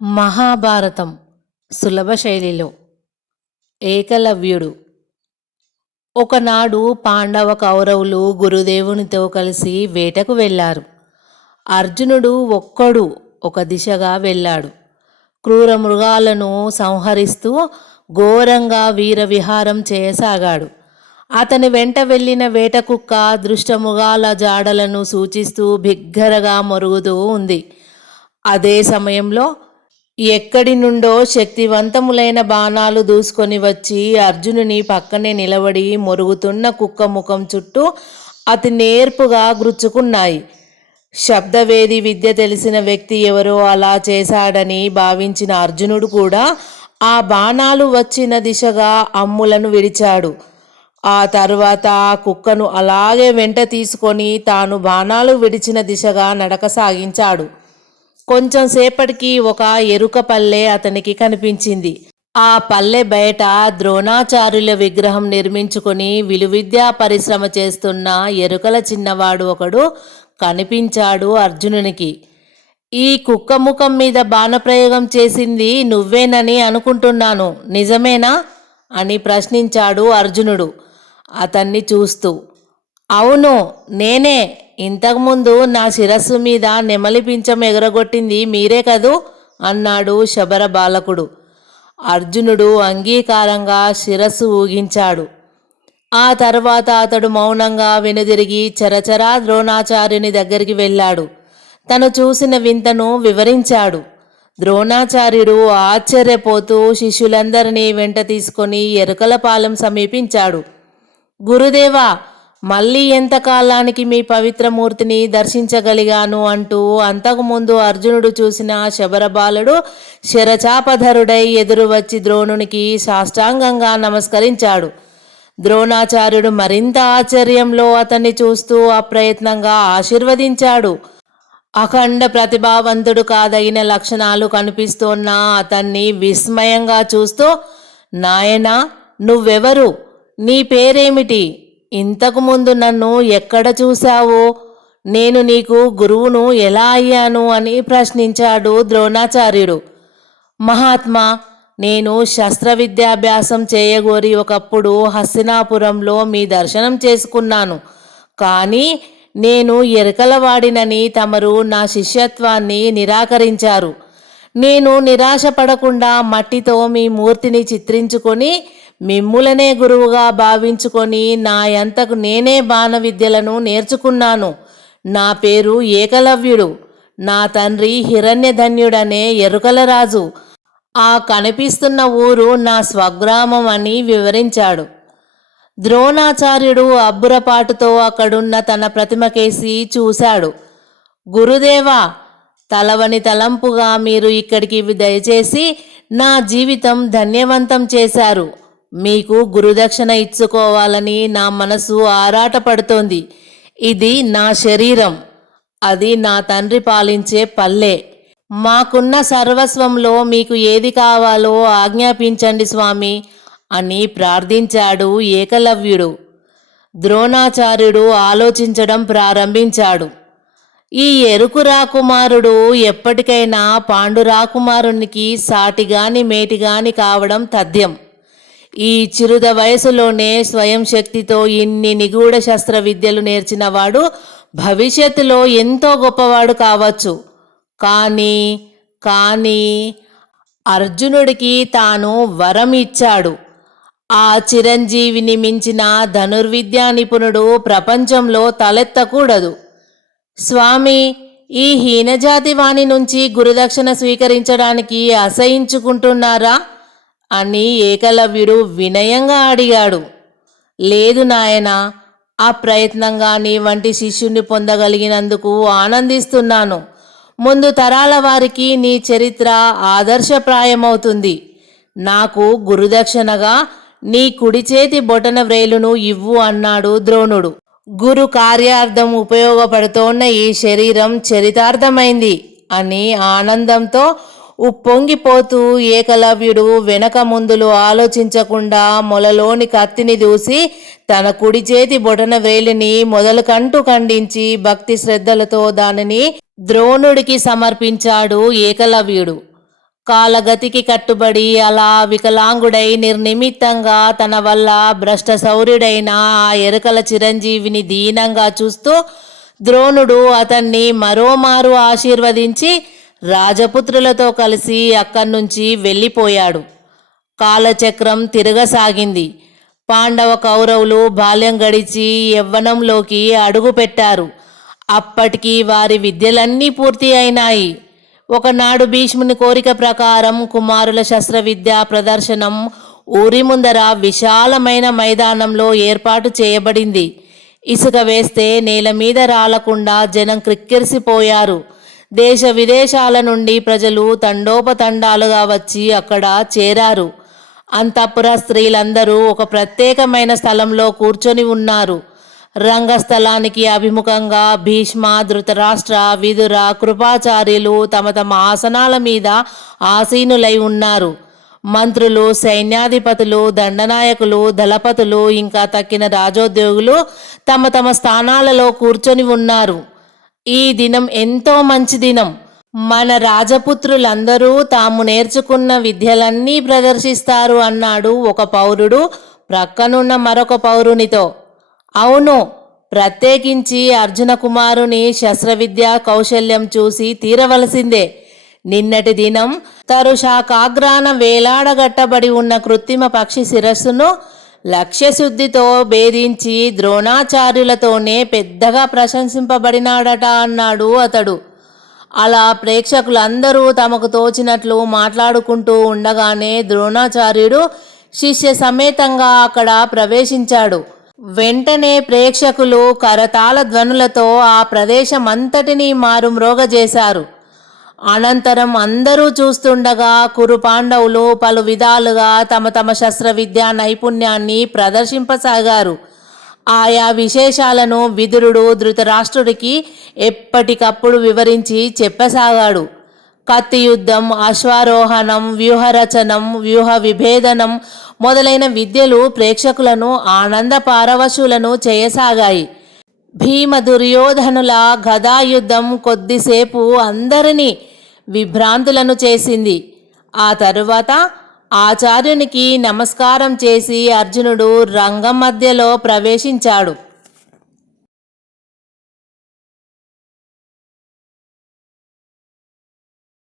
మహాభారతం సులభ శైలిలో ఏకలవ్యుడు. ఒకనాడు పాండవ కౌరవులు గురుదేవునితో కలిసి వేటకు వెళ్ళారు. అర్జునుడు ఒక్కడు ఒక దిశగా వెళ్ళాడు. క్రూర మృగాలను సంహరిస్తూ ఘోరంగా వీరవిహారం చేయసాగాడు. అతని వెంట వెళ్ళిన వేటకుక్క దృష్టమృగాల జాడలను సూచిస్తూ బిగ్గరగా మొరుగుతూ ఉంది. అదే సమయంలో ఎక్కడి నుండో శక్తివంతములైన బాణాలు దూసుకొని వచ్చి అర్జునుని పక్కనే నిలబడి మొరుగుతున్న కుక్క ముఖం చుట్టూ అతి నేర్పుగా గుచ్చుకున్నాయి. శబ్దవేది విద్య తెలిసిన వ్యక్తి ఎవరో అలా చేశాడని భావించిన అర్జునుడు కూడా ఆ బాణాలు వచ్చిన దిశగా అమ్ములను విడిచాడు. ఆ తర్వాత ఆ కుక్కను అలాగే వెంట తీసుకొని తాను బాణాలు విడిచిన దిశగా నడక సాగించాడు. కొంచెం సేపటికి ఒక ఎరుక పల్లె అతనికి కనిపించింది. ఆ పల్లె బయట ద్రోణాచార్యుల విగ్రహం నిర్మించుకొని విలువిద్యా పరిశ్రమ చేస్తున్న ఎరుకల చిన్నవాడు ఒకడు కనిపించాడు అర్జునునికి. ఈ కుక్క ముఖం మీద బాణప్రయోగం చేసింది నువ్వేనని అనుకుంటున్నాను, నిజమేనా అని ప్రశ్నించాడు అర్జునుడు అతన్ని చూస్తూ. అవును, నేనే. ఇంతకుముందు నా శిరస్సు మీద నెమలి పించం ఎగరగొట్టింది మీరే కదూ అన్నాడు శబర బాలకుడు. అర్జునుడు అంగీకారంగా శిరస్సు ఊగించాడు. ఆ తర్వాత అతడు మౌనంగా వెనుదిరిగి చరచరా ద్రోణాచార్యుని దగ్గరికి వెళ్ళాడు. తను చూసిన వింతను వివరించాడు. ద్రోణాచార్యుడు ఆశ్చర్యపోతూ శిష్యులందరినీ వెంట తీసుకొని ఎరుకలపాలెం సమీపించాడు. గురుదేవా, మళ్ళీ ఎంతకాలానికి మీ పవిత్రమూర్తిని దర్శించగలిగాను అంటూ అంతకుముందు అర్జునుడు చూసిన శబరబాలుడు శరచాపధరుడై ఎదురు వచ్చి ద్రోణునికి సాష్టాంగంగా నమస్కరించాడు. ద్రోణాచార్యుడు మరింత ఆశ్చర్యంలో అతన్ని చూస్తూ అప్రయత్నంగా ఆశీర్వదించాడు. అఖండ ప్రతిభావంతుడు కాదగిన లక్షణాలు కనిపిస్తోన్న అతన్ని విస్మయంగా చూస్తూ, నాయనా, నువ్వెవరు? నీ పేరేమిటి? ఇంతకుముందు నన్ను ఎక్కడ చూశావు? నేను నీకు గురువును ఎలా అయ్యాను అని ప్రశ్నించాడు ద్రోణాచార్యుడు. మహాత్మా, నేను శస్త్ర విద్యాభ్యాసం చేయగోరి ఒకప్పుడు హస్తినాపురంలో మీ దర్శనం చేసుకున్నాను. కానీ నేను ఎరకలవాడినని తమరు నా శిష్యత్వాన్ని నిరాకరించారు. నేను నిరాశపడకుండా మట్టితో మీ మూర్తిని చిత్రించుకొని మిమ్ములనే గురువుగా భావించుకొని నా యంతకు నేనే బాణ విద్యలను నేర్చుకున్నాను. నా పేరు ఏకలవ్యుడు. నా తండ్రి హిరణ్యధన్యుడనే ఎరుకలరాజు. ఆ కనిపిస్తున్న ఊరు నా స్వగ్రామం అని వివరించాడు. ద్రోణాచార్యుడు అబ్బురపాటుతో అక్కడున్న తన ప్రతిమకేసి చూశాడు. గురుదేవా, తలవని తలంపుగా మీరు ఇక్కడికి దయచేసి నా జీవితం ధన్యవంతం చేశారు. మీకు గురుదక్షిణ ఇచ్చుకోవాలని నా మనసు ఆరాటపడుతోంది. ఇది నా శరీరం, అది నా తండ్రి పాలించే పల్లె. మాకున్న సర్వస్వంలో మీకు ఏది కావాలో ఆజ్ఞాపించండి స్వామి అని ప్రార్థించాడు ఏకలవ్యుడు. ద్రోణాచార్యుడు ఆలోచించడం ప్రారంభించాడు. ఈ ఎరుకు రాకుమారుడు ఎప్పటికైనా పాండురాకుమారునికి సాటిగాని మేటిగాని కావడం తథ్యం. ఈ చిరుద వయసులోనే స్వయం శక్తితో ఇన్ని నిగూఢ శస్త్ర విద్యలు నేర్చినవాడు భవిష్యత్తులో ఎంతో గొప్పవాడు కావచ్చు. కానీ అర్జునుడికి తాను వరం ఇచ్చాడు. ఆ చిరంజీవిని మించిన ధనుర్విద్యా నిపుణుడు ప్రపంచంలో తలెత్తకూడదు. స్వామి, ఈ హీనజాతి వాణి నుంచి గురుదక్షిణ స్వీకరించడానికి అసహించుకుంటున్నారా అని ఏకలవ్యుడు వినయంగా అడిగాడు. లేదు నాయనా, అప్రయత్నంగా నీ వంటి శిష్యుని పొందగలిగినందుకు ఆనందిస్తున్నాను. ముందు తరాల వారికి నీ చరిత్ర ఆదర్శప్రాయమవుతుంది. నాకు గురుదక్షిణగా నీ కుడి చేతి బొటన వ్రేలును ఇవ్వు అన్నాడు ద్రోణుడు. గురు కార్యార్థం ఉపయోగపడుతోన్న ఈ శరీరం చరితార్థమైంది అని ఆనందంతో ఉప్పొంగిపోతూ ఏకలవ్యుడు వెనక ముందులు ఆలోచించకుండా మొలలోని కత్తిని దూసి తన కుడి చేతి బొటన వేలిని మొదలుకంటూ ఖండించి భక్తి శ్రద్ధలతో దానిని ద్రోణుడికి సమర్పించాడు ఏకలవ్యుడు. కాలగతికి కట్టుబడి అలా వికలాంగుడై నిర్నిమిత్తంగా తన వల్ల భ్రష్ట శౌర్యుడైన ఆ ఎరుకల చిరంజీవిని దీనంగా చూస్తూ ద్రోణుడు అతన్ని మరోమారు ఆశీర్వదించి రాజపుత్రులతో కలిసి అక్కడి నుంచి వెళ్ళిపోయాడు. కాలచక్రం తిరగసాగింది. పాండవ కౌరవులు బాల్యం గడిచి యవ్వనంలోకి అడుగుపెట్టారు. అప్పటికి వారి విద్యలన్నీ పూర్తి అయినాయి. ఒకనాడు భీష్ముని కోరిక ప్రకారం కుమారుల శస్త్రవిద్యా ప్రదర్శనం ఊరి ముందర విశాలమైన మైదానంలో ఏర్పాటు చేయబడింది. ఇసుక వేస్తే నేల మీద రాలకుండా జనం క్రిక్కిరిసిపోయారు. దేశ విదేశాల నుండి ప్రజలు తండోపతండాలుగా వచ్చి అక్కడ చేరారు. అంతఃపుర స్త్రీలందరూ ఒక ప్రత్యేకమైన స్థలంలో కూర్చొని ఉన్నారు. రంగస్థలానికి అభిముఖంగా భీష్మ, ధృతరాష్ట్ర, విదుర, కృపాచార్యులు తమ తమ ఆసనాల మీద ఆసీనులై ఉన్నారు. మంత్రులు, సైన్యాధిపతులు, దండనాయకులు, దళపతులు ఇంకా తక్కిన రాజోద్యోగులు తమ తమ స్థానాలలో కూర్చొని ఉన్నారు. ఈ దినం ఎంతో మంచి దినం. మన రాజపుత్రులందరూ తాము నేర్చుకున్న విద్యలన్నీ ప్రదర్శిస్తారు అన్నాడు ఒక పౌరుడు ప్రక్కనున్న మరొక పౌరునితో. అవును, ప్రత్యేకించి అర్జున కుమారుని శస్త్రవిద్యా కౌశల్యం చూసి తీరవలసిందే. నిన్నటి దినం తరుశాకాగ్రాన వేలాడగట్టబడి ఉన్న కృత్రిమ పక్షి శిరస్సును లక్ష్యశుద్ధితో భేదించి ద్రోణాచార్యులతోనే పెద్దగా ప్రశంసింపబడినాడట అన్నాడు అతడు. అలా ప్రేక్షకులందరూ తమకు తోచినట్లు మాట్లాడుకుంటూ ఉండగానే ద్రోణాచార్యుడు శిష్య సమేతంగా అక్కడ ప్రవేశించాడు. వెంటనే ప్రేక్షకులు కరతాళ ధ్వనులతో ఆ ప్రదేశమంతటినీ మారుమ్రోగజేశారు. అనంతరం అందరూ చూస్తుండగా కురు పాండవులు పలు విధాలుగా తమ తమ శస్త్రవిద్యా నైపుణ్యాన్ని ప్రదర్శింపసాగారు. ఆయా విశేషాలను విదురుడు ధృతరాష్ట్రుడికి ఎప్పటికప్పుడు వివరించి చెప్పసాగాడు. కత్తి యుద్ధం, అశ్వారోహణం, వ్యూహరచనం, వ్యూహ విభేదనం మొదలైన విద్యలు ప్రేక్షకులను ఆనంద పారవశులను చేయసాగాయి. భీమ దుర్యోధనుల గదాయుద్ధం కొద్దిసేపు అందరినీ విభ్రాంతులను చేసింది. ఆ తరువాత ఆచార్యునికి నమస్కారం చేసి అర్జునుడు రంగం మధ్యలో ప్రవేశించాడు.